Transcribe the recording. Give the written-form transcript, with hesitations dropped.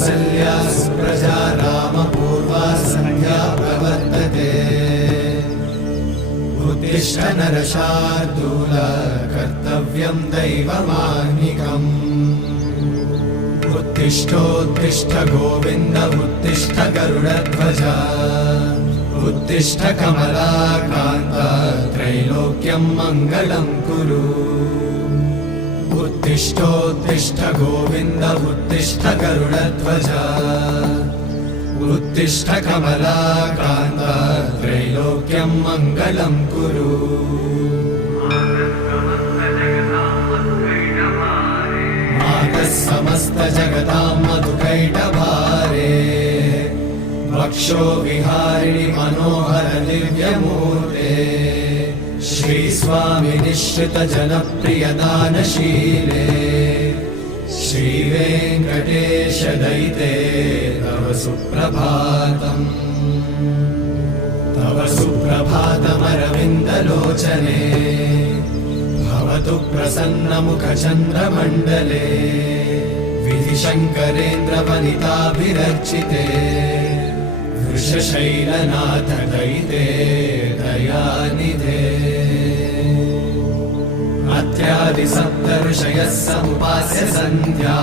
कौसल्या सुप्रजा रामपूर्वा सन्ध्या प्रवर्तते। उत्तिष्ठ नरशार्दूल कर्तव्यं दैवमाह्निकम्। उत्तिष्ठोत्तिष्ठ गोविन्द उत्तिष्ठ गरुडध्वज। उत्तिष्ठ कमलाकान्त त्रैलोक्यं मङ्गलं कुरु। उत्तिष्ठोत्तिष्ठ गोविन्द उत्तिष्ठ गरुडध्वज। उत्तिष्ठ कमलाकान्त त्रैलोक्यं मङ्गलं कुरु। मातः समस्त जगतां मधुकैटभारे। वक्षो विहारिणि मनोहर दिव्यमूर्ते। श्रीस्वामि निश्रित जनप्रिय दानशीले। श्रीवेङ्कटेश दयिते तव सुप्रभातम्। तव सुप्रभातमरविन्दलोचने। भवतु प्रसन्नमुखचन्द्रमण्डले। विधिशङ्करेन्द्रवनिताभिरर्चिते। वृषशैलनाथ दयिते दयानिधे। अत्यादि सप्त ऋषयः समुपास्य सन्ध्या।